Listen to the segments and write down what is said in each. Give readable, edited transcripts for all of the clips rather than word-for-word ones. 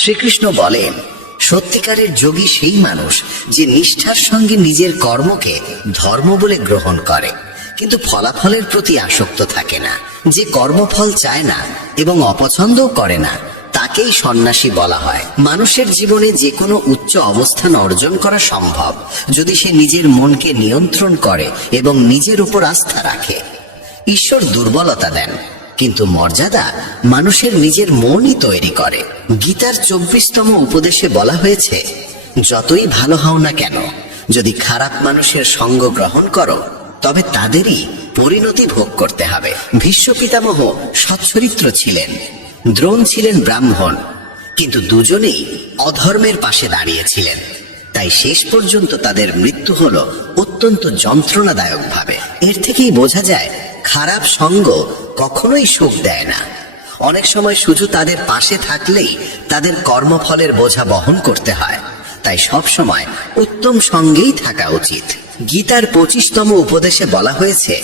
শ্রীকৃষ্ণ বলেন, সত্যিকারের যোগী সেই মানুষ যে নিষ্ঠার সঙ্গে নিজের কর্মকে ধর্ম বলে গ্রহণ করে, কিন্তু ফলাফলের প্রতি আসক্ত থাকে না। যে কর্মফল চায় না এবং অপছন্দও করে না, তাকেই সন্ন্যাসী বলা হয়। মানুষের জীবনে যে কোনো উচ্চ অবস্থান অর্জন করা সম্ভব যদি সে নিজের মনকে নিয়ন্ত্রণ করে এবং নিজের উপর আস্থা রাখে। ঈশ্বর দুর্বলতা দেন, কিন্তু মর্যাদা মানুষের নিজের মনই তৈরি করে। গীতার 24তম উপদেশে বলা হয়েছে, যতই ভালো হও না কেন, যদি খারাপ মানুষের সঙ্গ গ্রহণ করো তবে তাদেরই পরিণতি ভোগ করতে হবে। ভীষ্ম পিতামহ সচ্চরিত্র ছিলেন, দ্রোণ ছিলেন ব্রাহ্মণ, কিন্তু দুজনেই অধর্মের পাশে দাঁড়িয়েছিলেন। তাই শেষ পর্যন্ত তাদের মৃত্যু হলো অত্যন্ত যন্ত্রণাদায়ক ভাবে। এর থেকেই বোঝা যায়, খারাপ সঙ্গ কখনোই সুখ দেয় না। অনেক সময় শুধু তাদের পাশে থাকলেই তাদের কর্মফলের বোঝা বহন করতে হয়। তাই সব সময় উত্তম সঙ্গেই থাকা উচিত। গীতার 25তম উপদেশে বলা হয়েছে,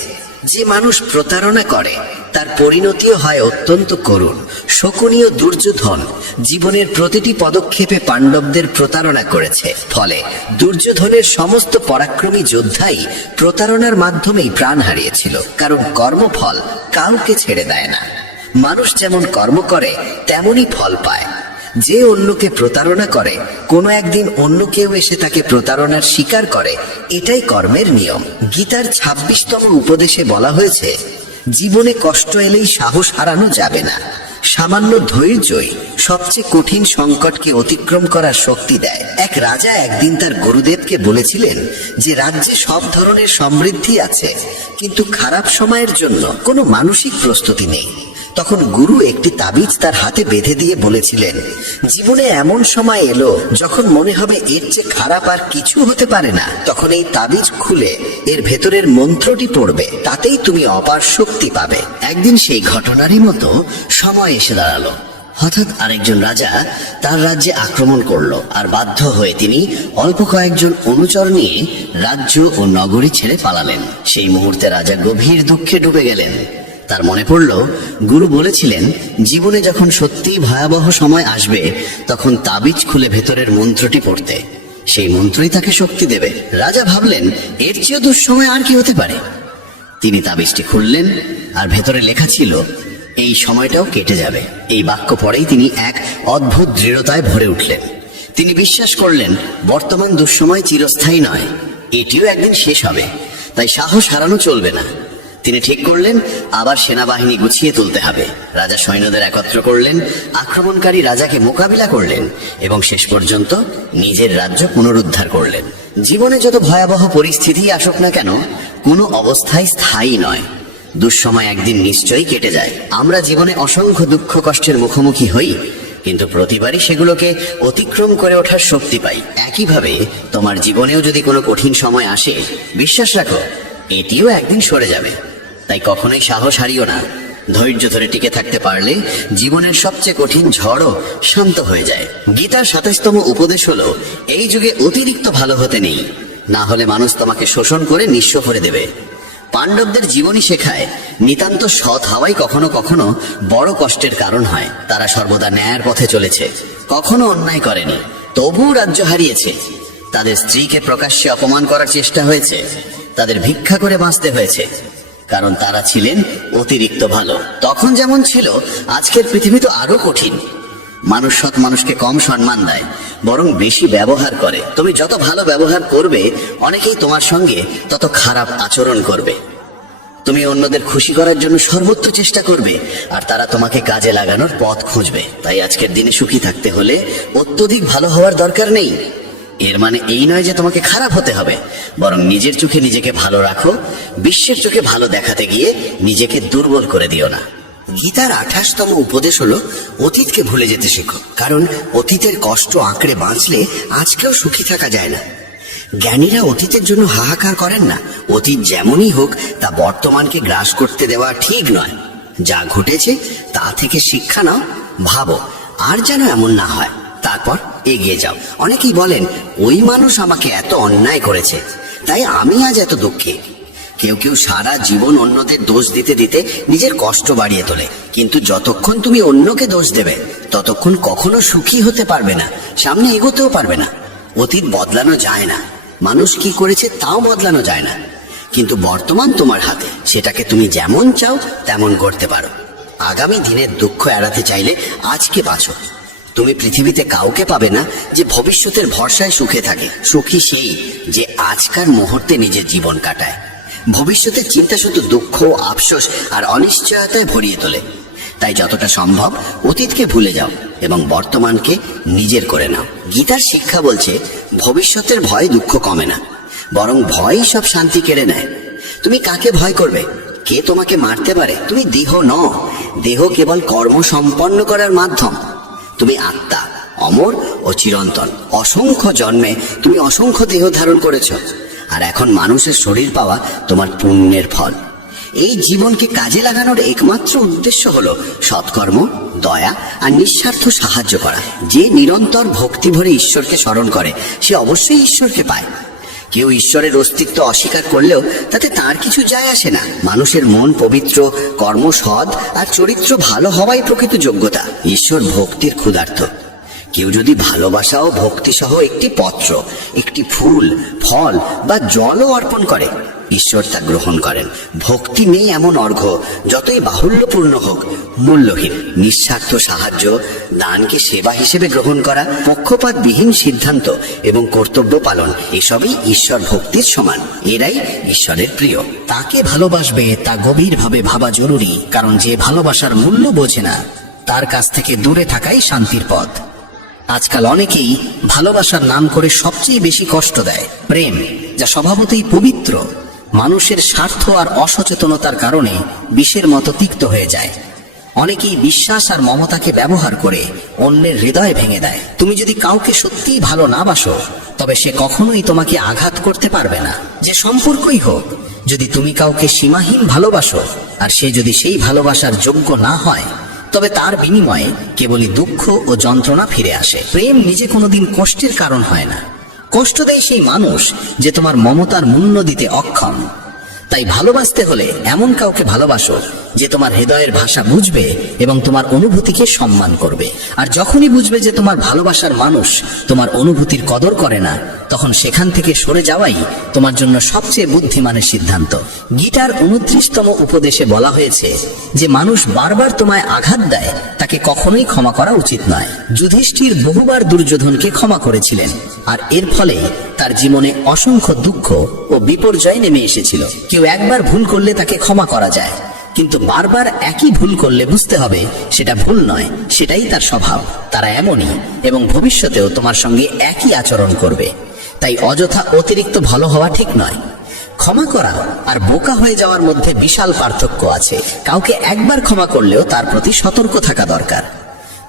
যে মানুষ প্রতারণা করে তার পরিণতিও হয় অত্যন্ত করুণ। শকুনীয় দুর্যোধন জীবনের প্রতিটি পদক্ষেপে পাণ্ডবদের প্রতারণা করেছে। ফলে দুর্যোধনের সমস্ত পরাক্রমী যোদ্ধাই প্রতারণার মাধ্যমেই প্রাণ হারিয়েছিল, কারণ কর্মফল কাউকে ছেড়ে দেয় না। মানুষ যেমন কর্ম করে তেমনই ফল পায়। যে অন্যকে প্রতারণা করে, কোনো একদিন অন্য কেউ এসে তাকে প্রতারণার শিকার করে, এটাই কর্মের নিয়ম। গীতার 26তম উপদেশে বলা হয়েছে, জীবনে কষ্ট এলেই সাহস হারানো যাবে না। সামান্য ধৈর্যই সবচেয়ে কঠিন সংকটকে অতিক্রম করার শক্তি দেয়। এক রাজা একদিন তার গুরুদেবকে বলেছিলেন যে রাজ্যে সব ধরনের সমৃদ্ধি আছে, কিন্তু খারাপ সময়ের জন্য কোনো মানসিক প্রস্তুতি নেই। তখন গুরু একটি তাবিজ তার হাতে বেঁধে দিয়ে বলেছিলেন, জীবনে এমন সময় এলো যখন মনে হবে এর চেয়ে খারাপ আর কিছু হতে পারে না, তখন এই তাবিজ খুলে এর ভেতরের মন্ত্রটি পড়বে, তাতেই তুমি অপার শক্তি পাবে। একদিন সেই ঘটনারই মতো সময় এসে দাঁড়ালো। হঠাৎ আরেকজন রাজা তার রাজ্যে আক্রমণ করলো, আর বাধ্য হয়ে তিনি অল্প কয়েকজন অনুচর নিয়ে রাজ্য ও নগরী ছেড়ে পালালেন। সেই মুহূর্তে রাজা গভীর দুঃখে ডুবে গেলেন। তার মনে পড়ল, গুরু বলেছিলেন জীবনে যখন সত্যিই ভয়াবহ সময় আসবে তখন তাবিজ খুলে ভেতরের মন্ত্রটি পড়তে, সেই মন্ত্রই তাকে শক্তি দেবে। রাজা ভাবলেন, এর চেয়েও দুঃসময় আর কি হতে পারে। তিনি তাবিজটি খুললেন, আর ভেতরে লেখা ছিল, এই সময়টাও কেটে যাবে। এই বাক্য পড়েই তিনি এক অদ্ভুত দৃঢ়তায় ভরে উঠলেন। তিনি বিশ্বাস করলেন, বর্তমান দুঃসময় চিরস্থায়ী নয়, এটিও একদিন শেষ হবে, তাই সাহস হারানো চলবে না। তিনি ঠিক করলেন, আবার সেনাবাহিনী গুছিয়ে তুলতে হবে। রাজা সৈন্যদের একত্র করলেন, আক্রমণকারী রাজাকে মোকাবিলা করলেন এবং শেষ পর্যন্ত নিজের রাজ্য পুনরুদ্ধার করলেন। জীবনে যত ভয়াবহ পরিস্থিতি আসুক না কেন, কোনো অবস্থায় স্থায়ী নয়। দুঃসময় একদিন নিশ্চয়ই কেটে যায়। আমরা জীবনে অসংখ্য দুঃখ কষ্টের মুখোমুখি হই, কিন্তু প্রতিবারই সেগুলোকে অতিক্রম করে ওঠার শক্তি পাই। একইভাবে তোমার জীবনেও যদি কোনো কঠিন সময় আসে, বিশ্বাস রাখো এটিও একদিন সরে যাবে। তাই কখনোই সাহস হারিও না। ধৈর্য ধরে টিকে থাকতে পারলে জীবনের সবচেয়ে কঠিন ঝড়ও শান্ত হয়ে যায়। গীতার 27তম উপদেশ হলো, এই যুগে অতিরিক্ত ভালো হতে নেই, না হলে মানুষ তোমাকে শোষণ করে নিঃস্ব করে দেবে। পাণ্ডবদের জীবনী শেখায়, নিতান্ত সৎ হওয়াই কখনো কখনো বড় কষ্টের কারণ হয়। তারা সর্বদা ন্যায়ের পথে চলেছে, কখনো অন্যায় করেনি, তবুও রাজ্য হারিয়েছে। তাদের স্ত্রীকে প্রকাশ্যে অপমান করার চেষ্টা হয়েছে, তাদের ভিক্ষা করে বাঁচতে হয়েছে, কারণ তারা ছিলেন অতিরিক্ত ভালো। তখন যেমন ছিল, আজকের পৃথিবী তো আরো কঠিন। মানুষ সৎ মানুষকে কম সম্মান দেয়, বরং বেশি ব্যবহার করে। তুমি যত ভালো ব্যবহার করবে, অনেকেই তোমার সঙ্গে তত খারাপ আচরণ করবে। তুমি অন্যদের খুশি করার জন্য সর্বোচ্চ চেষ্টা করবে, আর তারা তোমাকে কাজে লাগানোর পথ খুঁজবে। তাই আজকের দিনে সুখী থাকতে হলে অত্যধিক ভালো হওয়ার দরকার নেই। এর মানে এই নয় যে তোমাকে খারাপ হতে হবে, বরং নিজের চোখে নিজেকে ভালো রাখো। বিশ্বের চোখে ভালো দেখাতে গিয়ে নিজেকে দুর্বল করে দিও না। গীতার 28তম উপদেশ হলো, অতীতকে ভুলে যেতে শেখো, কারণ অতীতের কষ্ট আঁকড়ে বাঁচলে আজকেও সুখী থাকা যায় না। জ্ঞানীরা অতীতের জন্য হাহাকার করেন না। অতীত যেমনই হোক, তা বর্তমানকে গ্রাস করতে দেওয়া ঠিক নয়। যা ঘটেছে তা থেকে শিক্ষা নাও, ভাবো আর যেন এমন না হয়, তারপর এগিয়ে যাও। অনেকেই বলেন, ওই মানুষ আমাকে এত অন্যায় করেছে, তাই আমি আজ এত দুঃখী। কেউ কেউ সারা জীবন অন্যদের দোষ দিতে দিতে নিজের কষ্ট বাড়িয়ে তোলে, কিন্তু যতক্ষণ তুমি অন্যকে দোষ দেবে ততক্ষণ কখনো সুখী হতে পারবে না, সামনে এগোতেও পারবে না। অতীত বদলানো যায় না, মানুষ কি করেছে তাও বদলানো যায় না, কিন্তু বর্তমান তোমার হাতে, সেটাকে তুমি যেমন চাও তেমন করতে পারো। আগামী দিনের দুঃখ এড়াতে চাইলে আজকে বাঁচো। তুমি পৃথিবীতে কাউকে পাবে না যে ভবিষ্যতের ভরসায় সুখে থাকে। সুখী সেই যে আজকার মুহূর্তে নিজের জীবন কাটায়। ভবিষ্যতের চিন্তা শুধু দুঃখ, আফসোস আর অনিশ্চয়তায় ভরিয়ে তোলে। তাই যতটা সম্ভব অতীতকে ভুলে যাও এবং বর্তমানকে নিজের করে নাও। গীতার শিক্ষা বলছে, ভবিষ্যতের ভয় দুঃখ কমে না, বরং ভয়ই সব শান্তি কেড়ে নেয়। তুমি কাকে ভয় করবে? কে তোমাকে মারতে পারে? তুমি দেহ নও, দেহ কেবল কর্ম সম্পন্ন করার মাধ্যম। তুমি আত্মা, অমর ও চিরন্তন। অসংখ্য জন্মে তুমি অসংখ্য দেহ ধারণ করেছ, আর এখন মানুষের শরীর পাওয়া তোমার পুণ্যের ফল। এই জীবনকে কাজে লাগানোর একমাত্র উদ্দেশ্য হলো সৎকর্ম, দয়া আর নিঃস্বার্থ সাহায্য করা। যে নিরন্তর ভক্তি ভরে ঈশ্বরকে স্মরণ করে সে অবশ্যই ঈশ্বরকে পায়। কেউ ঈশ্বরের অস্তিত্ব অস্বীকার করলেও তাতে তার কিছু যায় আসে না। মানুষের মন পবিত্র, কর্ম সৎ আর চরিত্র ভালো হওয়াই প্রকৃত যোগ্যতা। ঈশ্বর ভক্তির ক্ষুধার্ত। কেউ যদি ভালোবাসা ও ভক্তি সহ একটি পত্র, একটি ফুল, ফল বা জলও অর্পণ করে, ঈশ্বর তা গ্রহণ করেন। ভক্তি নেই এমন অর্ঘ্য যতই বাহুল্যপূর্ণ হোক মূল্যহীন। নিঃস্বার্থ সাহায্য, দানকে সেবা হিসেবে গ্রহণ করা, পক্ষপাতবিহীন সিদ্ধান্ত এবং কর্তব্য পালন, এসবই ঈশ্বর ভক্তির সমান। এরাই ঈশ্বরের প্রিয়। তাকে ভালোবাসবে তা গভীরভাবে ভাবা জরুরি, কারণ যে ভালোবাসার মূল্য বোঝে না তার কাছ থেকে দূরে থাকাই শান্তির পথ। আজকাল অনেকেই ভালোবাসার নাম করে সবচেয়ে বেশি কষ্ট দেয়। প্রেম, যা স্বভাবতই পবিত্র, মানুষের স্বার্থ আর অসচেতনতার কারণে বিষের মতো তিক্ত হয়ে যায়। অনেকেই বিশ্বাস আর মমতাকে ব্যবহার করে অন্যের হৃদয় ভেঙে দেয়। তুমি যদি কাউকে সত্যিই ভালো না বাসো, তবে সে কখনোই তোমাকে আঘাত করতে পারবে না। যে সম্পর্কই হোক, যদি তুমি কাউকে সীমাহীন ভালোবাসো আর সে যদি সেই ভালোবাসার যোগ্য না হয়, তবে তার বিনিময়ে কেবলই দুঃখ ও যন্ত্রণা ফিরে আসে। প্রেম নিজে কোনোদিন কষ্টের কারণ হয় না। কষ্ট দেয় সেই মানুষ যে তোমার মমতার মূল্য দিতে অক্ষম। তাই ভালোবাসতে হলে এমন কাউকে ভালোবাসো যে তোমার হৃদয়ের ভাষা বুঝবে এবং তোমার অনুভূতিকে সম্মান করবে। আর যখনই বুঝবে যে তোমার ভালোবাসার মানুষ তোমার অনুভূতির কদর করে না, তখন সেখান থেকে সরে যাওয়াই তোমার জন্য সবচেয়ে বুদ্ধিমানের সিদ্ধান্ত। গীতার 29তম উপদেশে বলা হয়েছে যে মানুষ বারবার তোমায় আঘাত দেয় তাকে কখনোই ক্ষমা করা উচিত নয়। যুধিষ্ঠির বহুবার দুর্যোধনকে ক্ষমা করেছিলেন, আর এর ফলে তার জীবনে অসংখ্য দুঃখ ও বিপর্যয় নেমে এসেছিল। কেউ একবার ভুল করলে তাকে ক্ষমা করা যায়, কিন্তু বারবার একই ভুল করলে বুঝতে হবে সেটা ভুল নয়, সেটাই তার স্বভাব। তারা এমনই এবং ভবিষ্যতেও তোমার সঙ্গে একই আচরণ করবে। তাই অযথা অতিরিক্ত ভালো হওয়া ঠিক নয়। ক্ষমা করা আর বোকা হয়ে যাওয়ার মধ্যে বিশাল পার্থক্য আছে। কাউকে একবার ক্ষমা করলেও তার প্রতি সতর্ক থাকা দরকার।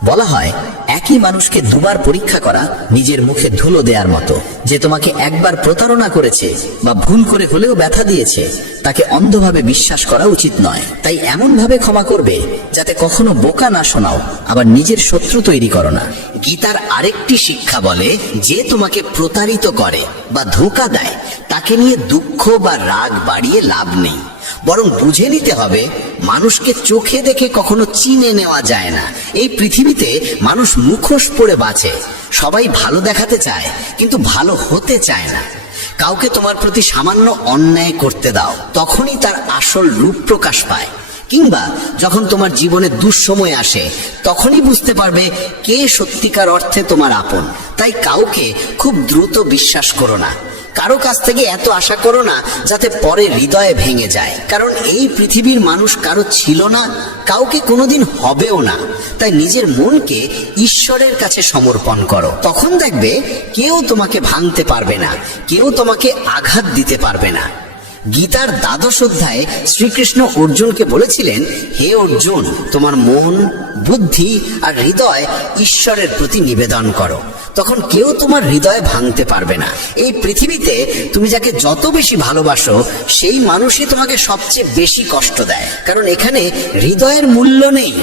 বলা হয়, একই মানুষকে দুবার পরীক্ষা করা নিজের মুখে ধুলো দেওয়ার মতো। যে তোমাকে একবার প্রতারণা করেছে বা ভুল করে হলেও ব্যথা দিয়েছে, তাকে অন্ধভাবে বিশ্বাস করা উচিত নয়। তাই এমন ভাবে ক্ষমা করবে যাতে কখনো বোকা না শোনাও, আবার নিজের শত্রু তৈরি করো না। গীতার আরেকটি শিক্ষা বলে, যে তোমাকে প্রতারিত করে বা ধোঁকা দেয় তাকে নিয়ে দুঃখ বা রাগ বাড়িয়ে লাভ নেই, বরং বুঝে নিতে হবে মানুষকে চোখে দেখে কখনো চিনে নেওয়া যায় না। এই পৃথিবীতে মানুষ মুখোশ পরে বাঁচে। সবাই ভালো দেখাতে চায় কিন্তু ভালো হতে চায় না। কাউকে তোমার প্রতি সামান্য অন্যায় করতে দাও, তখনই তার আসল রূপ প্রকাশ পায়। কিংবা যখন তোমার জীবনে দুঃসময় আসে, তখনই বুঝতে পারবে কে সত্যিকার অর্থে তোমার আপন। তাই কাউকে খুব দ্রুত বিশ্বাস করো না। কারো কাছ থেকে এত আশা করো না যাতে পরে হৃদয়ে ভেঙে যায়, কারণ এই পৃথিবীর মানুষ কারো ছিল না, কাউকে কোনোদিন হবেও না। তাই নিজের মনকে ঈশ্বরের কাছে সমর্পণ করো, তখন দেখবে কেউ তোমাকে ভাঙতে পারবে না, কেউ তোমাকে আঘাত দিতে পারবে না। গীতার 12 অধ্যায়ে শ্রীকৃষ্ণ অর্জুনকে বলেছিলেন, হে অর্জুন, তোমার মন, বুদ্ধি আর হৃদয় ঈশ্বরের প্রতি নিবেদন করো, তখন কেউ তোমার হৃদয় ভাঙতে পারবে না। এই পৃথিবীতে তুমি যাকে যত বেশি ভালোবাসো, সেই মানুষই তোমাকে সবচেয়ে বেশি কষ্ট দেয়, কারণ এখানে হৃদয়ের মূল্য নেই,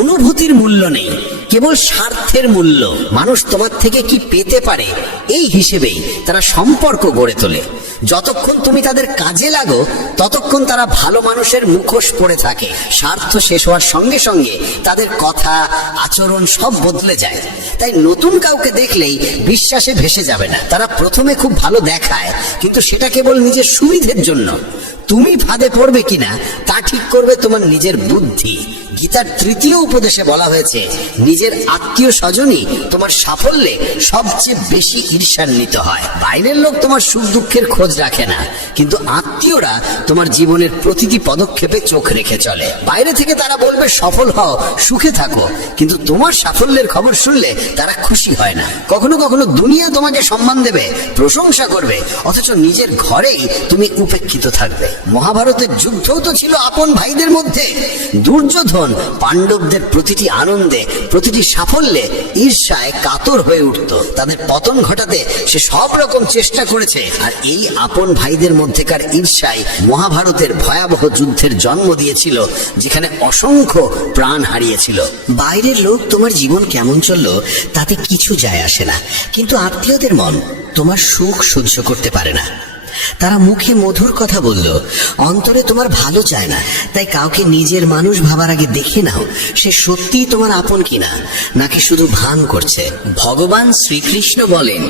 অনুভূতির মূল্য নেই। কেবল স্বার্থের মূল্য, মানুষ তোমার থেকে কি পেতে পারে এই হিসেবেই তারা সম্পর্ক গড়ে তোলে। যতক্ষণ তুমি তাদের কাজে লাগো ততক্ষণ তারা ভালো মানুষের মুখোশ পরে থাকে। স্বার্থ শেষ হওয়ার সঙ্গে সঙ্গে তাদের কথা আচরণ সব বদলে যায়। তাই নতুন কাউকে দেখলেই বিশ্বাসে ভেসে যাবে না। তারা প্রথমে খুব ভালো দেখায়, কিন্তু সেটা কেবল নিজের সুবিধের জন্য। তুমি ফাঁদে পড়বে কিনা তা ঠিক করবে তোমার নিজের বুদ্ধি। গীতার ৩য় উপদেশে বলা হয়েছে, নিজের আত্মীয় স্বজনই তোমার সাফল্যে সবচেয়ে বেশি ঈর্ষান্বিত হয়। বাইরের লোক তোমার সুখ দুঃখের খোঁজ রাখে না, কিন্তু আত্মীয়রা তোমার জীবনের প্রতিটি পদক্ষেপে চোখ রেখে চলে। বাইরে থেকে তারা বলবে সফল হও, সুখে থাকো, কিন্তু তোমার সাফল্যের খবর শুনলে তারা খুশি হয় না। কখনো কখনো দুনিয়া তোমাকে সম্মান দেবে, প্রশংসা করবে, অথচ নিজের ঘরেই তুমি উপেক্ষিত থাকবে। মহাভারতের যুদ্ধও তো ছিল আপন ভাইদের মধ্যে। দুর্যোধন পাণ্ডবদের প্রতিটি আনন্দে, প্রতিটি সাফল্যে ঈর্ষায় কাতর হয়ে উঠত। তাদের পতন ঘটাতে সে সব রকম চেষ্টা করেছে। আর এই আপন ভাইদের মধ্যেকার ঈর্ষায় মহাভারতের ভয়াবহ যুদ্ধের জন্ম দিয়েছিল, যেখানে অসংখ্য প্রাণ হারিয়েছিল। বাইরের লোক তোমার জীবন কেমন চললো তাতে কিছু যায় আসে না, কিন্তু আত্মীয়দের মন তোমার সুখ সহ্য করতে পারে না। তারা মুখে মধুর কথা বলল, অন্তরে তোমার ভালো চায় না। তাই কাউকে নিজের মানুষ ভাবার আগে দেখে নাও সে সত্যিই তোমার আপন কিনা, নাকি শুধু ভান করছে। ভগবান শ্রীকৃষ্ণ বলেন,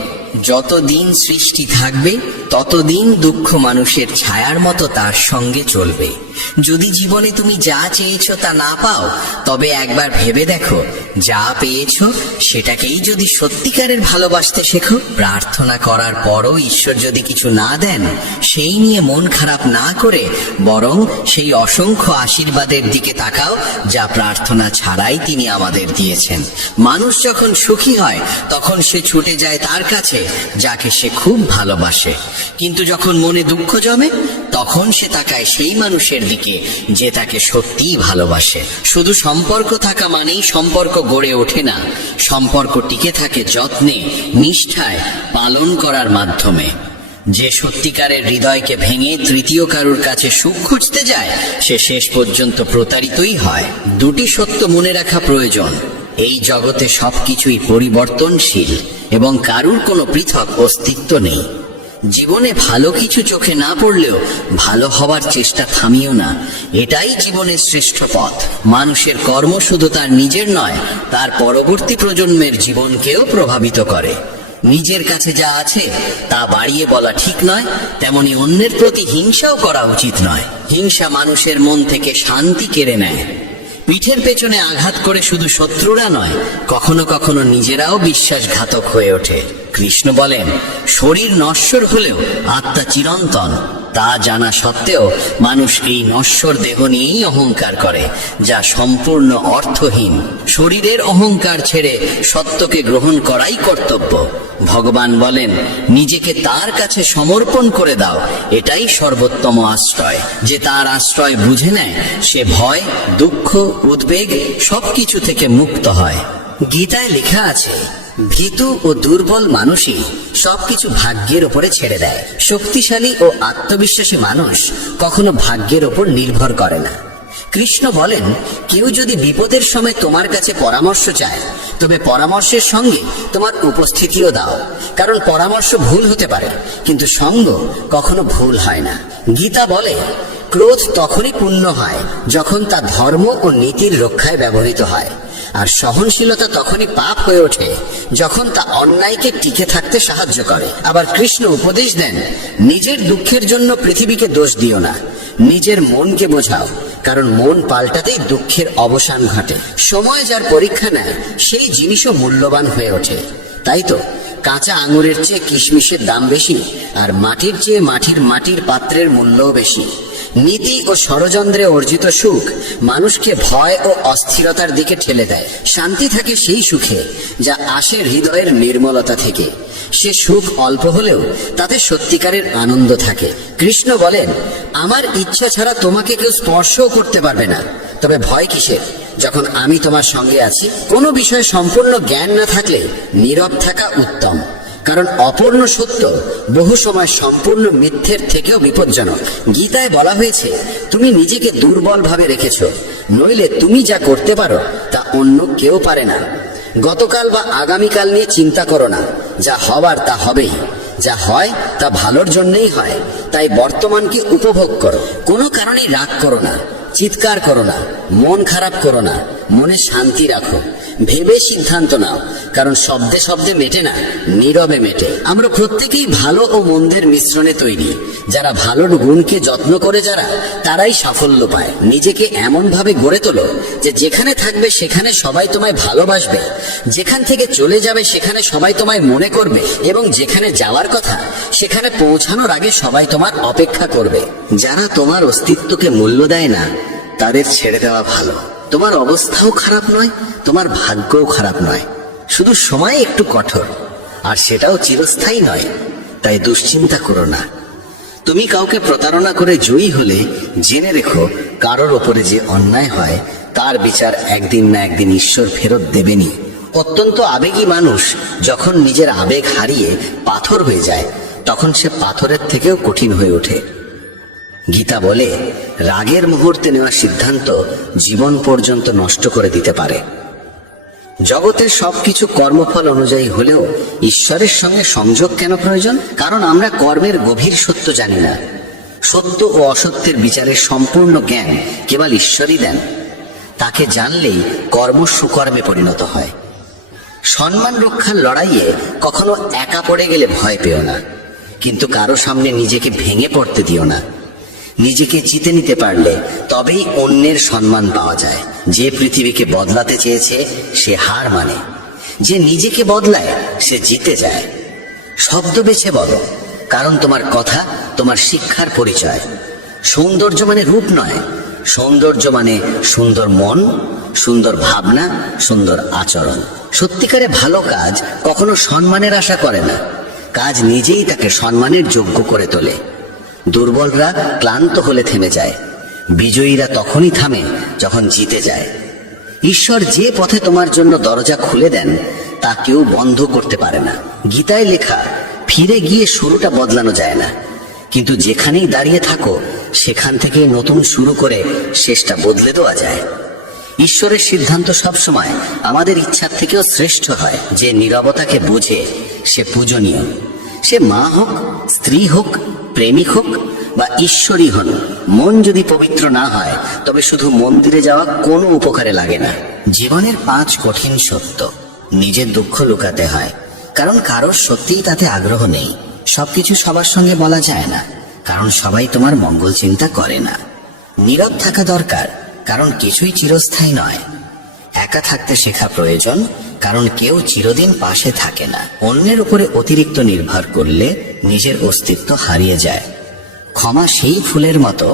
যতদিন সৃষ্টি থাকবে ততদিন দুঃখ মানুষের ছায়ার মতো তার সঙ্গে চলবে। যদি জীবনে তুমি যা চেয়েছো তা না পাও, তবে একবার ভেবে দেখো, যা পেয়েছো সেটাকেই যদি সত্যিকারের ভালোবাসতে শেখো। প্রার্থনা করার পরও ঈশ্বর যদি কিছু না দেন, সেই নিয়ে মন খারাপ না করে বরং সেই অসংখ্য আশীর্বাদের দিকে তাকাও যা প্রার্থনা ছাড়াই তিনি আমাদের দিয়েছেন। মানুষ যখন সুখী হয় তখন সে ছুটে যায় তার কাছে যাকে সে খুব ভালোবাসে, কিন্তু যখন মনে দুঃখ জমে তখন সে তাকায় সেই মানুষের দিকে যে তাকে সত্যিই ভালোবাসে। শুধু সম্পর্ক থাকা মানেই সম্পর্ক গড়ে ওঠে না, সম্পর্ক টিকে থাকে যত্নে, নিষ্ঠায়, পালন করার মাধ্যমে। যে সত্যিকারের হৃদয়কে ভেঙে তৃতীয় কারুর কাছে সুখ খুঁজতে যায় সে শেষ পর্যন্ত প্রতারিতই হয়। দুটি সত্য মনে রাখা প্রয়োজন, এই জগতে সবকিছুই পরিবর্তনশীল এবং কারুর কোনো পৃথক অস্তিত্ব নেই। জীবনে ভালো কিছু চোখে না পড়লেও ভালো হওয়ার চেষ্টা থামিও না, এটাই জীবনের শ্রেষ্ঠ পথ। মানুষের কর্ম শুধু তার নিজের নয়, তার পরবর্তী প্রজন্মের জীবনকেও প্রভাবিত করে। নিজের কাছে যা আছে তা বাড়িয়ে বলা ঠিক নয়, তেমনি অন্যের প্রতি হিংসাও করা উচিত নয়। হিংসা মানুষের মন থেকে শান্তি কেড়ে নেয়। পিঠের পেছনে আঘাত করে শুধু শত্রুরা নয়, কখনো কখনো নিজেরাও বিশ্বাসঘাতক হয়ে ওঠে। কৃষ্ণ বলেন, শরীর নশ্বর হলেও আত্মা চিরন্তন। তা জানা সত্ত্বেও মানুষ এই নশ্বর দেহ নিয়েই অহংকার করে, যা সম্পূর্ণ অর্থহীন। শরীরের অহংকার ছেড়ে সত্যকে গ্রহণ করাই কর্তব্য। ভগবান বলেন, নিজেকে তার কাছে সমর্পণ করে দাও, এটাই সর্বোত্তম আশ্রয়। যে তার আশ্রয় বুঝে নেয় সে ভয়, দুঃখ, উদ্বেগ সবকিছু থেকে মুক্ত হয়। গীতায় লেখা আছে, ভীতু ও দুর্বল মানুষই সবকিছু ভাগ্যের উপরে ছেড়ে দেয়। শক্তিশালী ও আত্মবিশ্বাসী মানুষ কখনো ভাগ্যের উপর নির্ভর করে না। কৃষ্ণ বলেন, কেউ যদি বিপদের সময় তোমার কাছে পরামর্শ চায় তবে পরামর্শের সঙ্গে তোমার উপস্থিতিও দাও, কারণ পরামর্শ ভুল হতে পারে কিন্তু সঙ্গ কখনো ভুল হয় না। গীতা বলে, ক্রোধ তখনই পূর্ণ হয় যখন তা ধর্ম ও নীতির রক্ষায় ব্যবহৃত হয়, আর সহনশীলতা তখনই পাপ হয়ে ওঠে যখন তা অন্যায়কে টিকে থাকতে সাহায্য করে। আবার কৃষ্ণ উপদেশ দেন, নিজের দুঃখের জন্য পৃথিবীকে দোষ দিও না, নিজের মনকে বোঝাও, কারণ মন পাল্টাতেই দুঃখের অবসান ঘটে। সময় যার পরীক্ষা নেয় সেই জিনিসও মূল্যবান হয়ে ওঠে। তাই তো কাঁচা আঙুরের চেয়ে কিশমিশের দাম বেশি, আর মাটির চেয়ে মাটির পাত্রের মূল্যও বেশি। নীতি ও ষড়যন্ত্রে অর্জিত সুখ মানুষকে ভয় ও অস্থিরতার দিকে ঠেলে দেয়। শান্তি থাকে সেই সুখে যা আসে হৃদয়ের নির্মলতা থেকে। সে সুখ অল্প হলেও তাতে সত্যিকারের আনন্দ থাকে। কৃষ্ণ বলেন, আমার ইচ্ছা ছাড়া তোমাকে কেউ স্পর্শও করতে পারবে না, তবে ভয় কিসের যখন আমি তোমার সঙ্গে আছি। কোনো বিষয়ে সম্পূর্ণ জ্ঞান না থাকলে নীরব থাকা উত্তম, কারণ অপূর্ণ সত্য বহু সময় সম্পূর্ণ মিথ্যের থেকেও বিপজ্জনক। গীতায় বলা হয়েছে, তুমি নিজেকে দুর্বল ভাবে রেখেছ, নইলে তুমি যা করতে পারো তা অন্য কেউ পারে না। গতকাল বা আগামীকাল নিয়ে চিন্তা করো না। যা হবার তা হবেই, যা হয় তা ভালোর জন্যই হয়। তাই বর্তমানকে উপভোগ করো। কোনো কারণেই রাগ করো না, চিৎকার করো না, মন খারাপ করো না, মনে শান্তি রাখো, ভেবে সিদ্ধান্ত নাও। কারণ শব্দে শব্দে মেটে না, নীরবে মেটে। আমরা প্রত্যেকেই ভালো ও মন্দের মিশ্রণে তৈরি। যারা ভালোর গুণকে যত্ন করে তারাই সাফল্য পায়। নিজেকে এমন ভাবে গড়ে তোলো যে যেখানে থাকবে সেখানে সবাই তোমায় ভালোবাসবে, যেখান থেকে চলে যাবে সেখানে সবাই তোমায় মনে করবে, এবং যেখানে যাওয়ার কথা সেখানে পৌঁছানোর আগে সবাই তোমার অপেক্ষা করবে। যারা তোমার অস্তিত্বকে মূল্য দেয় না তাদের ছেড়ে দেওয়া ভালো। তোমার অবস্থাও খারাপ নয়, তোমার ভাগ্যও খারাপ নয়, শুধু সময় একটু কঠোর, আর সেটাও চিরস্থায়ী নয়। তাই দুশ্চিন্তা করো না। তুমি কাউকে প্রতারণা করে জয়ী হলে জেনে রেখো, কারোর ওপরে যে অন্যায় হয় তার বিচার একদিন না একদিন ঈশ্বর ফেরত দেবেনি। অত্যন্ত আবেগী মানুষ যখন নিজের আবেগ হারিয়ে পাথর হয়ে যায় তখন সে পাথরের থেকেও কঠিন হয়ে ওঠে। গীতা বলে, রাগের মুহূর্তে নেওয়া সিদ্ধান্ত জীবন পর্যন্ত নষ্ট করে দিতে পারে। জগতের সবকিছু কর্মফল অনুযায়ী হলেও ঈশ্বরের সঙ্গে সংযোগ কেন প্রয়োজন? কারণ আমরা কর্মের গভীর সত্য জানি না। সত্য ও অসত্যের বিচারের সম্পূর্ণ জ্ঞান কেবল ঈশ্বরই দেন। তাকে জানলেই কর্ম সুকর্মে পরিণত হয়। সম্মান রক্ষার লড়াইয়ে কখনো একা পড়ে গেলে ভয় পেও না, কিন্তু কারো সামনে নিজেকে ভেঙে পড়তে দিও না। নিজেকে জিতে নিতে পারলে তবেই অন্যের সম্মান পাওয়া যায়। যে পৃথিবীকে বদলাতে চেয়েছে সে হার মানে, যে নিজেকে বদলায় সে জিতে যায়। শব্দ বেছে বলো, কারণ তোমার কথা তোমার শিক্ষার পরিচয়। সৌন্দর্য মানে রূপ নয়, সৌন্দর্য মানে সুন্দর মন, সুন্দর ভাবনা, সুন্দর আচরণ। সত্যিকারে ভালো কাজ কখনো সম্মানের আশা করে না, কাজ নিজেই তাকে সম্মানের যোগ্য করে তোলে। দুর্বলরা ক্লান্ত হলে থেমে যায়, বিজয়ীরা তখনই থামে যখন জিতে যায়। ঈশ্বর যে পথে তোমার জন্য দরজা খুলে দেন তা কেউ বন্ধ করতে পারে না। গীতায় লেখা, ফিরে গিয়ে শুরুটা বদলানো যায় না, কিন্তু যেখানেই দাঁড়িয়ে থাকো সেখান থেকে নতুন শুরু করে শেষটা বদলে দেওয়া যায়। ঈশ্বরের সিদ্ধান্ত সবসময় আমাদের ইচ্ছার থেকেও শ্রেষ্ঠ হয়। যে নীরবতাকে বোঝে সে পূজনীয়। সে মা হোক, স্ত্রী হোক, প্রেমিক হোক বা ঈশ্বরই হন, মন যদি পবিত্র না হয় তবে শুধু মন্দিরে যাওয়া কোনো উপকারে লাগে না। জীবনের 5 কঠিন সত্য। নিজের দুঃখ লুকাতে হয়, কারণ কারোর সত্যিই তাতে আগ্রহ নেই। সবকিছু সবার সঙ্গে বলা যায় না, কারণ সবাই তোমার মঙ্গল চিন্তা করে না। নীরব থাকা দরকার, কারণ কিছুই চিরস্থায়ী নয়। একা থাকতে শেখা প্রয়োজন, কারণ কেউ চিরদিন পাশে থাকে না। অন্যের উপরে অতিরিক্ত নির্ভর করলে নিজের অস্তিত্ব হারিয়ে যায়। ক্ষমা সেই ফুলের মতো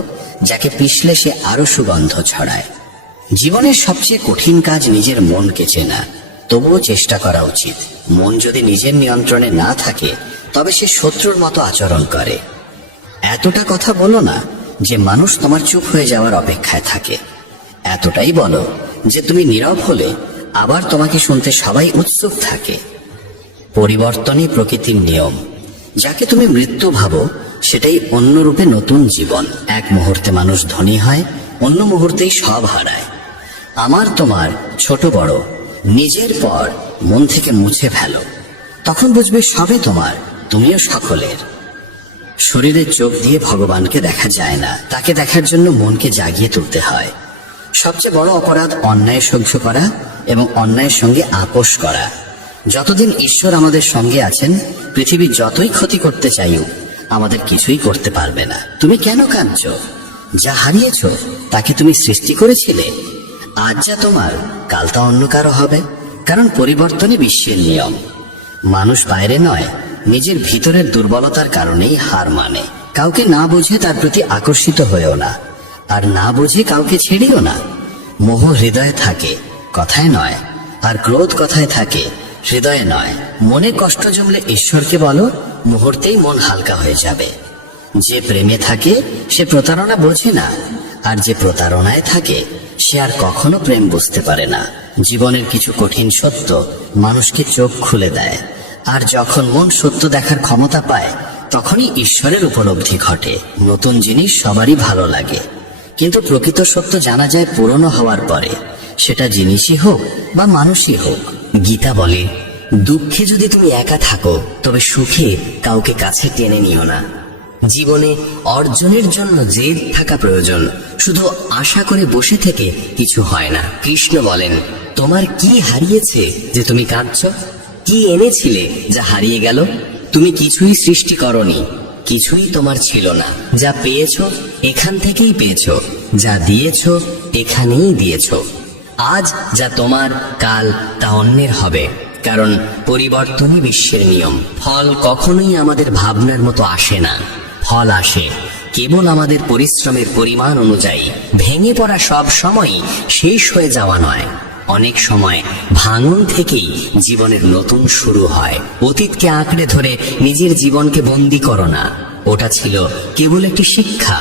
যাকে পিষলে সে আরো সুগন্ধ ছড়ায়। জীবনের সবচেয়ে কঠিন কাজ নিজের মনকে চেনা, তবুও চেষ্টা করা উচিত। মন যদি নিজের নিয়ন্ত্রণে না থাকে তবে সে শত্রুর মতো আচরণ করে। এতটা কথা বলো না যে মানুষ তোমার চুপ হয়ে যাওয়ার অপেক্ষায় থাকে। এতটাই বলো যে তুমি নীরব হলে আবার তোমাকে শুনতে সবাই উৎসুক থাকে। পরিবর্তনই প্রকৃতির নিয়ম। যাকে তুমি মৃত্যু ভাবো সেটাই অন্য রূপে নতুন জীবন। এক মুহূর্তে মানুষ ধনী হয়, অন্য মুহূর্তেই সব হারায়। আমার তোমার ছোট বড় নিজের পর মন থেকে মুছে ফেলো, তখন বুঝবে সবে তোমার, তুমিও সকলের। শরীরের চোখ দিয়ে ভগবানকে দেখা যায় না, তাকে দেখার জন্য মনকে জাগিয়ে তুলতে হয়। সবচেয়ে বড় অপরাধ অন্যায় সহ্য করা এবং অন্যায়ের সঙ্গে আপোষ করা। যতদিন ঈশ্বর আমাদের সঙ্গে আছেন, পৃথিবী যতই ক্ষতি করতে চাইও আমাদের কিছুই করতে পারবে না। তুমি কেন কাঁদছো? যা হারিয়েছ তাকে তুমি সৃষ্টি করেছিলে। আজ যা তোমার কাল তা অন্য কারো হবে, কারণ পরিবর্তনই বিশ্বের নিয়ম। মানুষ বাইরে নয়, নিজের ভিতরের দুর্বলতার কারণেই হার মানে। কাউকে না বুঝে তার প্রতি আকর্ষিত হয়েও না, আর না বুঝে কাউকে ছেড়িও না। মোহ হৃদয়ে থাকে, কথায় নয়, আর ক্রোধ কথায় থাকে, হৃদয়ে নয়। মনে কষ্ট জমলে ঈশ্বরকে বলো, মুহূর্তেই মন হালকা হয়ে যাবে। যে প্রেমে থাকে সে প্রতারণা বোঝে না, আর যে প্রতারণায় থাকে সে আর কখনো প্রেম বুঝতে পারে না। জীবনের কিছু কঠিন সত্য মানুষকে চোখ খুলে দেয়, আর যখন মন সত্য দেখার ক্ষমতা পায় তখনই ঈশ্বরের উপলব্ধি ঘটে। নতুন জিনিস সবারই ভালো লাগে, কিন্তু প্রকৃত সত্য জানা যায় পুরনো হওয়ার পরে। সেটা জিনিসই হোক বা মানুষই হোক। গীতা বলে, দুঃখে যদি তুমি একা থাকো তবে সুখে কাউকে কাছে টেনে নিও না। জীবনে অর্জনের জন্য জেদ থাকা প্রয়োজন, শুধু আশা করে বসে থেকে কিছু হয় না। কৃষ্ণ বলেন, তোমার কি হারিয়েছে যে তুমি কাঁদছো? কি এনেছিলে যা হারিয়ে গেল? তুমি কিছুই সৃষ্টি করনি, কিছুই তোমার ছিল না। যা পেয়েছো এখান থেকেই পেয়েছো, যা দিয়েছো এখানেই দিয়েছো। আজ যা তোমার, কাল তা অন্যের হবে, কারণ পরিবর্তনই বিশ্বের নিয়ম। ফল কখনোই আমাদের ভাবনার মতো আসে না। ফল আসে কেবল আমাদের পরিশ্রমের পরিমাণ অনুযায়ী। ভেঙে পড়া সব সময়ই শেষ হয়ে যাওয়া নয়, অনেক সময় ভাঙন থেকেই জীবনের নতুন শুরু হয়। অতীতকে আঁকড়ে ধরে নিজের জীবনকে বন্দী করো না, ওটা ছিল কেবল একটি শিক্ষা,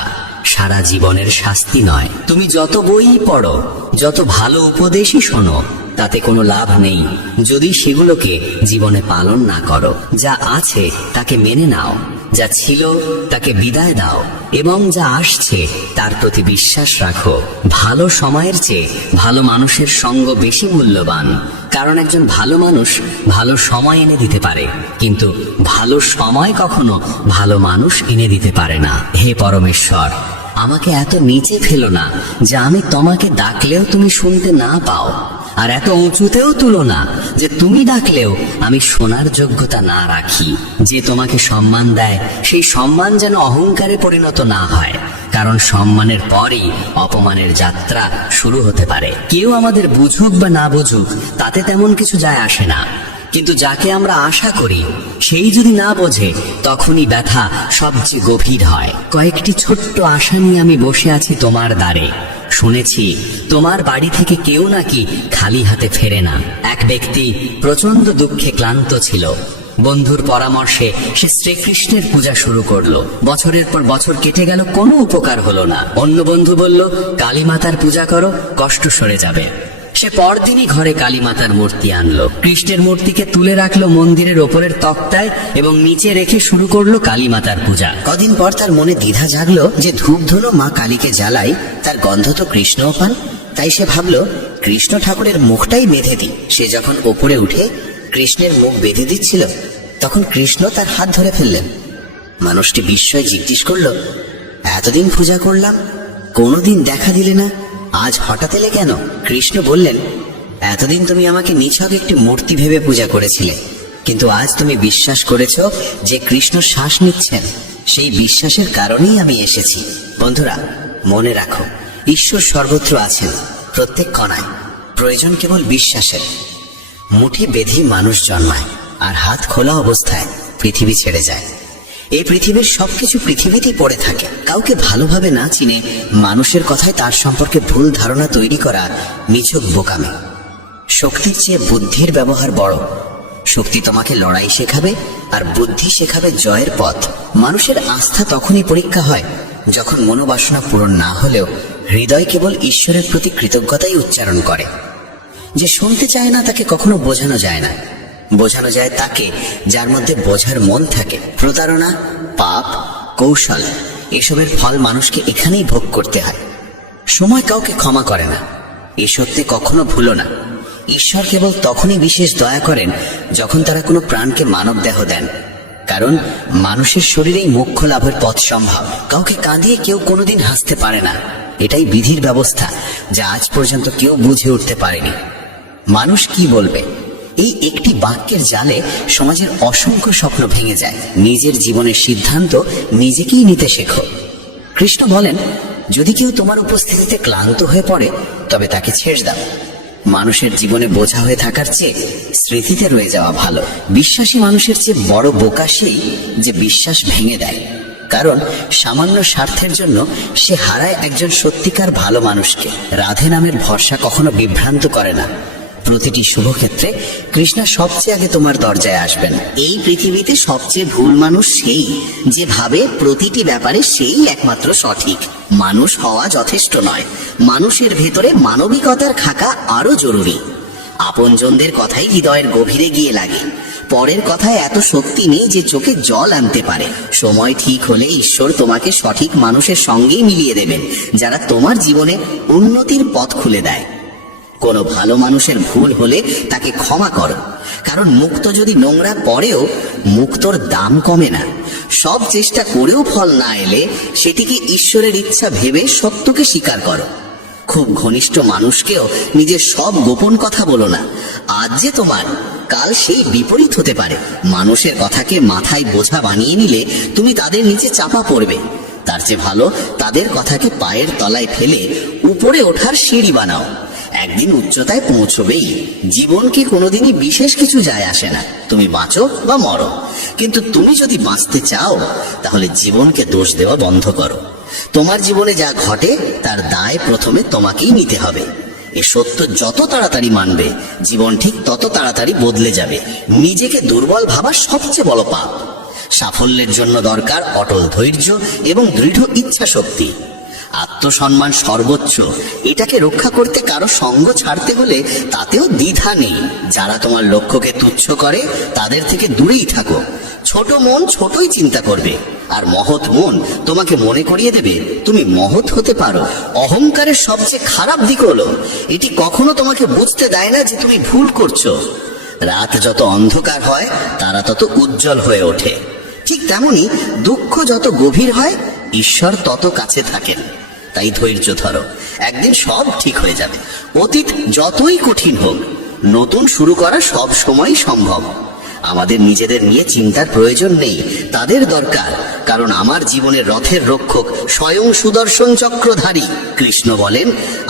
সারা জীবনের শাস্তি নয়। তুমি যত বই পড়ো, যত ভালো উপদেশই শোনো, তাতে কোনো লাভ নেই যদি সেগুলোকে জীবনে পালন না করো। যা আছে তাকে মেনে নাও, যা ছিল তাকে বিদায় দাও, এবং যা আসছে তার প্রতি বিশ্বাস রাখো। ভালো সময়ের চেয়ে ভালো মানুষের সঙ্গ বেশি মূল্যবান, কারণ একজন ভালো মানুষ ভালো সময় এনে দিতে পারে, কিন্তু ভালো সময় কখনো ভালো মানুষ এনে দিতে পারে না। হে পরমেশ্বর, আমাকে এত নিচে ফেলো না যে আমি তোমাকে ডাকলেও তুমি শুনতে না পাও, আর এত উঁচুতেও তুলো না যে তুমি ডাকলেও আমি শোনার যোগ্যতা না রাখি। যে তোমাকে সম্মান দেয় সেই সম্মান যেন অহংকারে পরিণত না হয়, কারণ সম্মানের পরেই অপমানের যাত্রা শুরু হতে পারে। কেউ আমাদের বুঝুক বা না বুঝুক তাতে তেমন কিছু যায় আসে না, কিন্তু যাকে আমরা আশা করি সেই যদি না বোঝে তখনই ব্যথা সবচেয়ে গভীর হয়। কয়েকটি ছোট্ট আশা নিয়ে আমি বসে আছি তোমার দ্বারে। শুনেছি তোমার বাড়ি থেকে কেউ নাকি খালি হাতে ফেরে না। এক ব্যক্তি প্রচন্ড দুঃখে ক্লান্ত ছিল। বন্ধুর পরামর্শে সে শ্রীকৃষ্ণের পূজা শুরু করলো। বছরের পর বছর কেটে গেল, কোনো উপকার হলো না। অন্য বন্ধু বলল, কালী মাতার পূজা করো, কষ্ট সরে যাবে। সে পরদিনই ঘরে কালী মাতার মূর্তি আনলো। কৃষ্ণের মূর্তিকে তুলে রাখলো মন্দিরের ওপরের তক্তায় এবং নিচে রেখে শুরু করলো কালী মাতার পূজা। কদিন পর তার মনে দ্বিধা জাগলো যে ধূপ ধুনো মা কালীকে জ্বালাই, তার গন্ধ তো কৃষ্ণও পান। তাই সে ভাবলো কৃষ্ণ ঠাকুরের মুখটাই বেঁধে দিই। সে যখন ওপরে উঠে কৃষ্ণের মুখ বেঁধে দিচ্ছিল তখন কৃষ্ণ তার হাত ধরে ফেললেন। মানুষটি বিস্ময়ে জিজ্ঞেস করলো, এতদিন পূজা করলাম, কোনোদিন দেখা দিলে না, আজ হঠাৎ এলে কেন? কৃষ্ণ বললেন, এতদিন তুমি আমাকে নিছক একটি মূর্তি ভেবে পূজা করেছিলে, কিন্তু আজ তুমি বিশ্বাস করেছ যে কৃষ্ণ শ্বাস নিচ্ছেন। সেই বিশ্বাসের কারণেই আমি এসেছি। বন্ধুরা, মনে রাখো, ঈশ্বর সর্বত্র আছেন, প্রত্যেক কণায়। প্রয়োজন কেবল বিশ্বাসের। মুঠি বেঁধে মানুষ জন্মায়, আর হাত খোলা অবস্থায় পৃথিবী ছেড়ে যায়। এই পৃথিবীর সবকিছু পৃথিবীতেই পড়ে থাকে। কাউকে ভালোভাবে না চিনে মানুষের কথায় তার সম্পর্কে ভুল ধারণা তৈরি করা নিছক বোকামি। শক্তির চেয়ে বুদ্ধির ব্যবহার বড়। শক্তি তোমাকে লড়াই শেখাবে, আর বুদ্ধি শেখাবে জয়ের পথ। মানুষের আস্থা তখনই পরীক্ষা হয় যখন মনোবাসনা পূরণ না হলেও হৃদয় কেবল ঈশ্বরের প্রতি কৃতজ্ঞতাই উচ্চারণ করে। যে শুনতে চায় না তাকে কখনো বোঝানো যায় না। বোঝানো যায় তাকে যার মধ্যে বোঝার মন থাকে। প্রতারণা, পাপ, কৌশল, এসবের ফল মানুষকে এখানেই ভোগ করতে হয়। সময় কাউকে ক্ষমা করে না, এ সত্যি কখনো ভুলো না। ঈশ্বর কেবল তখনই বিশেষ দয়া করেন যখন তারা কোনো প্রাণকে মানব দেহ দেন, কারণ মানুষের শরীরেই মোক্ষ লাভের পথ সম্ভব। কাউকে কাঁদিয়ে কেউ কোনোদিন হাসতে পারে না। এটাই বিধির ব্যবস্থা, যা আজ পর্যন্ত কেউ বুঝে উঠতে পারেনি। মানুষ কি বলবে, এই একটি বাক্যের জালে সমাজের অসংখ্য স্বপ্ন ভেঙে যায়। নিজের জীবনের সিদ্ধান্ত নিজেকেই নিতে শেখো। কৃষ্ণ বলেন, যদি কেউ তোমার উপস্থিতিতে ক্লান্ত হয়ে পড়ে তবে তাকে ছেড়ে দাও। মানুষের জীবনে বোঝা হয়ে থাকার চেয়ে স্মৃতিতে রয়ে যাওয়া ভালো। বিশ্বাসী মানুষের চেয়ে বড় বোকা সেই যে বিশ্বাস ভেঙে দেয়, কারণ সামান্য স্বার্থের জন্য সে হারায় একজন সত্যিকার ভালো মানুষকে। রাধে নামের ভরসা কখনো বিভ্রান্ত করে না। প্রতিটি শুভক্ষেত্রে কৃষ্ণা সবচেয়ে আগে তোমার দরজায় আসবেন। এই পৃথিবীতে সবচেয়ে ভুল মানুষ সেই যে ভাবে প্রতিটি ব্যাপারে সেই একমাত্র সঠিক। মানুষ হওয়া যথেষ্ট নয়, মানুষের ভেতরে মানবিকতার থাকা আরো জরুরি। আপনজনদের কথাই হৃদয়ের গভীরে গিয়ে লাগে। পরের কথায় এত শক্তি নেই যে চোখে জল আনতে পারে। সময় ঠিক হলে ঈশ্বর তোমাকে সঠিক মানুষের সঙ্গেই মিলিয়ে দেবেন, যারা তোমার জীবনে উন্নতির পথ খুলে দেয়। কোনো ভালো মানুষের ভুল হলে তাকে ক্ষমা করো, কারণ মুক্তো যদি নোংরা পড়েও মুক্তোর দাম কমে না। সব চেষ্টা করেও ফল না এলে সেটিকে ঈশ্বরের ইচ্ছা ভেবে সত্যকে স্বীকার করো। খুব ঘনিষ্ঠ মানুষকেও নিজের সব গোপন কথা বলো না। আজ যে তোমার, কাল সেই বিপরীত হতে পারে। মানুষের কথাকে মাথায় বোঝা বানিয়ে নিলে তুমি তাদের নিচে চাপা পড়বে। তার চেয়ে ভালো তাদের কথাকে পায়ের তলায় ফেলে উপরে ওঠার সিঁড়ি বানাও। একদিন উচ্চতায় পৌঁছবেই। জীবনকে কোনোদিনই বিশেষ কিছু যায় আসে না, তুমি বাঁচো বা মরো। কিন্তু তুমি যদি বাঁচতে চাও তাহলে জীবনকে দোষ দেওয়া বন্ধ করো। তোমার জীবনে যা ঘটে তার দায় প্রথমে তোমাকেই নিতে হবে। এ সত্য যত তাড়াতাড়ি মানবে, জীবন ঠিক তত তাড়াতাড়ি বদলে যাবে। নিজেকে দুর্বল ভাবা সবচেয়ে বড় পাপ। সাফল্যের জন্য দরকার অটল ধৈর্য এবং দৃঢ় ইচ্ছা শক্তি। আত্মসম্মান সর্বোচ্চ, এটাকে রক্ষা করতে কারো সঙ্গ ছাড়তে হলে তাতেও দ্বিধা নেই। যারা তোমার লক্ষ্যকে তুচ্ছ করে তাদের থেকে দূরেই থাকো। ছোট মন ছোটই চিন্তা করবে, আর মহৎ মন তোমাকে মনে করিয়ে দেবে তুমি মহৎ হতে পারো। অহংকারের সবচেয়ে খারাপ দিক হলো এটি কখনো তোমাকে বুঝতে দেয় না যে তুমি ভুল করছো। রাত যত অন্ধকার হয় তারা তত উজ্জ্বল হয়ে ওঠে। ঠিক তেমনি দুঃখ যত গভীর হয় ঈশ্বর তত কাছে থাকেন। তাই ধৈর্য ধরো, একদিন সব ঠিক হয়ে যাবে। অতীত যতই কঠিন হোক, নতুন শুরু করা সব সময় সম্ভব। আমাদের নিজেদের নিয়ে চিন্তার প্রয়োজন নেই, তাদের দরকার। কারণ আমার জীবনের রথের রক্ষক স্বয়ং সুদর্শন চক্রধারী। কৃষ্ণ বলেন,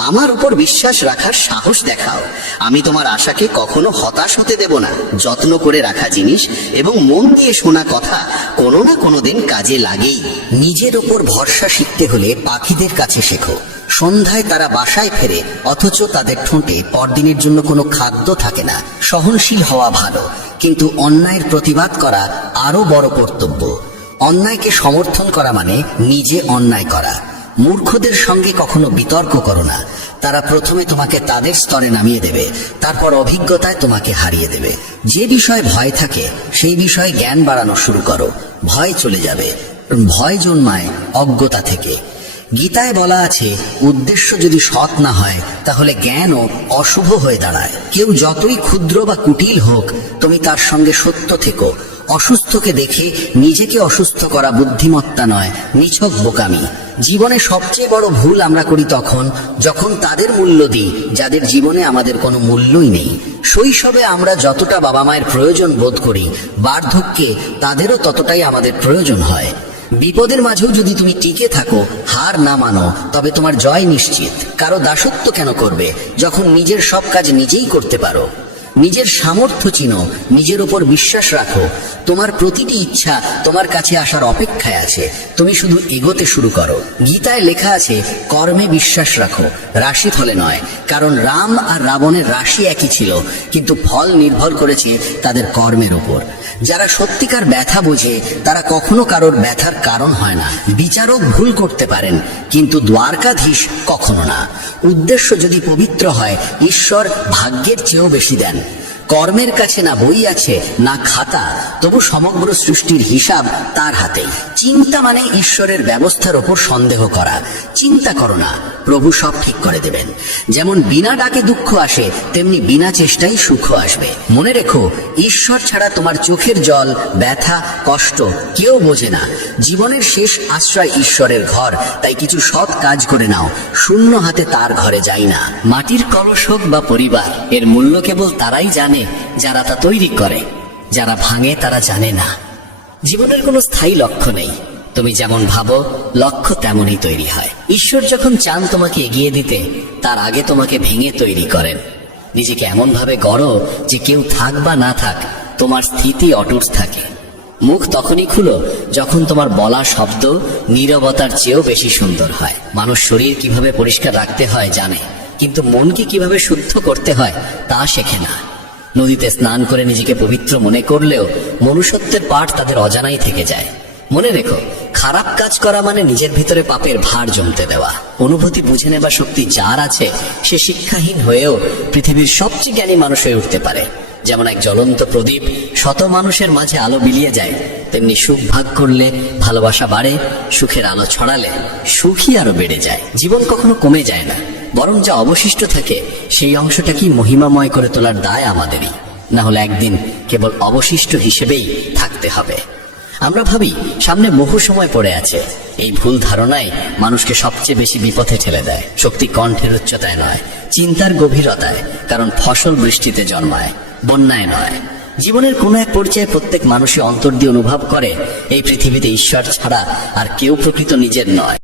আমার উপর বিশ্বাস রাখার সাহস দেখাও, আমি তোমার আশাকে কখনো হতাশ হতে দেব না। যত্ন করে রাখা জিনিস এবং মন দিয়ে শোনা কথা কোনো না কোনো দিন কাজে লাগেই। নিজের ওপর ভরসা শিখতে হলে পাখিদের কাছে শেখো। সন্ধ্যায় তারা বাসায় ফেরে, অথচ তাদের ঠোঁটে পরদিনের জন্য কোনো খাদ্য থাকে না। সহনশীল হওয়া ভালো, কিন্তু অন্যায়ের প্রতিবাদ করা আরো বড় কর্তব্য। অন্যায়কে সমর্থন করা মানে নিজে অন্যায় করা। মূর্খদের সঙ্গে কখনো বিতর্ক করো না। তারা প্রথমে তোমাকে তাদের স্তরে নামিয়ে দেবে, তারপর অভিজ্ঞতায় তোমাকে হারিয়ে দেবে। যে বিষয়ে ভয় থাকে সেই বিষয়ে জ্ঞান বাড়ানো শুরু করো, ভয় চলে যাবে। ভয় জন্মায় অজ্ঞতা থেকে। গীতায় বলা আছে, উদ্দেশ্য যদি সৎ না হয় তাহলে জ্ঞানও অশুভ হয়ে দাঁড়ায়। কেউ যতই ক্ষুদ্র বা কুটিল হোক, তুমি তার সঙ্গে সত্য থেকো। অসুস্থকে দেখে নিজেকে অসুস্থ করা বুদ্ধিমত্তা নয়, নিছক বোকামি। জীবনে সবচেয়ে বড় ভুল আমরা করি তখন যখন তাদের মূল্য দিই যাদের জীবনে আমাদের কোনো মূল্যই নেই। শৈশবে আমরা যতটা বাবা মায়ের প্রয়োজন বোধ করি, বার্ধক্যে তাদেরও ততটাই আমাদের প্রয়োজন হয়। বিপদের মাঝেও যদি তুমি টিকে থাকো, হার না মানো, তবে তোমার জয় নিশ্চিত। কারো দাসত্ব কেন করবে যখন নিজের সব কাজ নিজেই করতে পারো? নিজের সামর্থ্য চিনো, নিজের উপর বিশ্বাস রাখো। তোমার প্রতিটি ইচ্ছা তোমার কাছে আসার অপেক্ষায় আছে, তুমি শুধু এগোতে শুরু করো। গীতায় লেখা আছে, কর্মে বিশ্বাস রাখো, রাশিফলে নয়। কারণ রাম আর রাবণের রাশি একই ছিল, কিন্তু ফল নির্ভর করেছে তাদের কর্মের উপর। যারা সত্যিকার ব্যথা বোঝে তারা কখনো কারোর ব্যথার কারণ হয় না। বিচারক ভুল করতে পারেন, কিন্তু দ্বারকাধীশ কখনো না। উদ্দেশ্য যদি পবিত্র হয়, ঈশ্বর ভাগ্যের চেয়েও বেশি দেন। কর্মের কাছে না বই আছে না খাতা, তবু সমগ্র সৃষ্টির হিসাব তার হাতেই। চিন্তা মানে ঈশ্বরের ব্যবস্থার ওপর সন্দেহ করা। চিন্তা করো না, প্রভু সব ঠিক করে দেবেন। যেমন বিনা ডাকে দুঃখ আসে, তেমনি বিনা চেষ্টায় সুখ আসবে। মনে রেখো, ঈশ্বর ছাড়া তোমার চোখের জল, ব্যথা, কষ্ট কেউ বোঝে না। জীবনের শেষ আশ্রয় ঈশ্বরের ঘর, তাই কিছু সৎ কাজ করে নাও। শূন্য হাতে তার ঘরে যাই না। মাটির কলস হোক বা পরিবার, এর মূল্য কেবল তারাই জানে যারা তা তৈরি করে। যারা ভাঙে তারা জানে না। জীবনের কোনো স্থায়ী লক্ষ্য নেই, তুমি যেমন ভাবো লক্ষ্য তেমনই তৈরি হয়। ঈশ্বর যখন চান তোমাকে এগিয়ে দিতে, তার আগে তোমাকে ভেঙে তৈরি করেন। নিজেকে এমন ভাবে গড়ো যে কেউ থাক বা না থাক, তোমার স্থিতি অটুট থাকে। মুখ তখনই খুলো যখন তোমার বলা শব্দ নীরবতার চেয়েও বেশি সুন্দর হয়। মানুষ শরীর কিভাবে পরিষ্কার রাখতে হয় জানে, কিন্তু মনকে কিভাবে শুদ্ধ করতে হয় তা শেখে না। নদীতে স্নান করে নিজেকে পবিত্র মনে করলেও মনুষ্যত্বের পাঠ তাদের অজানাই থেকে যায়। মনে রেখো, খারাপ কাজ করা মানে নিজের ভিতরে পাপের ভার জমতে দেওয়া। অনুভূতি বুঝে নেবার শক্তি যার আছে, সে শিক্ষাহীন হয়েও পৃথিবীর সবচেয়ে জ্ঞানী মানুষ হয়ে উঠতে পারে। যেমন এক জ্বলন্ত প্রদীপ শত মানুষের মাঝে আলো বিলিয়ে যায়, তেমনি সুখ ভাগ করলে ভালোবাসা বাড়ে, সুখের আলো ছড়ালে সুখী আরো বেড়ে যায়। জীবন কখনো কমে যায় না, বরং যা অবশিষ্ট থাকে সেই অংশটা কি মহিমাময় করে তোলার দায় আমাদেরই, না হলে একদিন কেবল অবশিষ্ট হিসেবেই থাকতে হবে। আমরা ভাবি সামনে বহু সময় পড়ে আছে। এই ভুল ধারণায় মানুষকে সবচেয়ে বেশি বিপথে ঠেলে দেয়। শক্তি কণ্ঠের উচ্চতায় নয়, চিন্তার গভীরতায়। কারণ ফসল বৃষ্টিতে জন্মায়, বন্যায় নয়। জীবনের কোনো এক পর্যায়ে প্রত্যেক মানুষই অন্তর দিয়ে অনুভব করে এই পৃথিবীতে ঈশ্বর ছাড়া আর কেউ প্রকৃত নিজের নয়।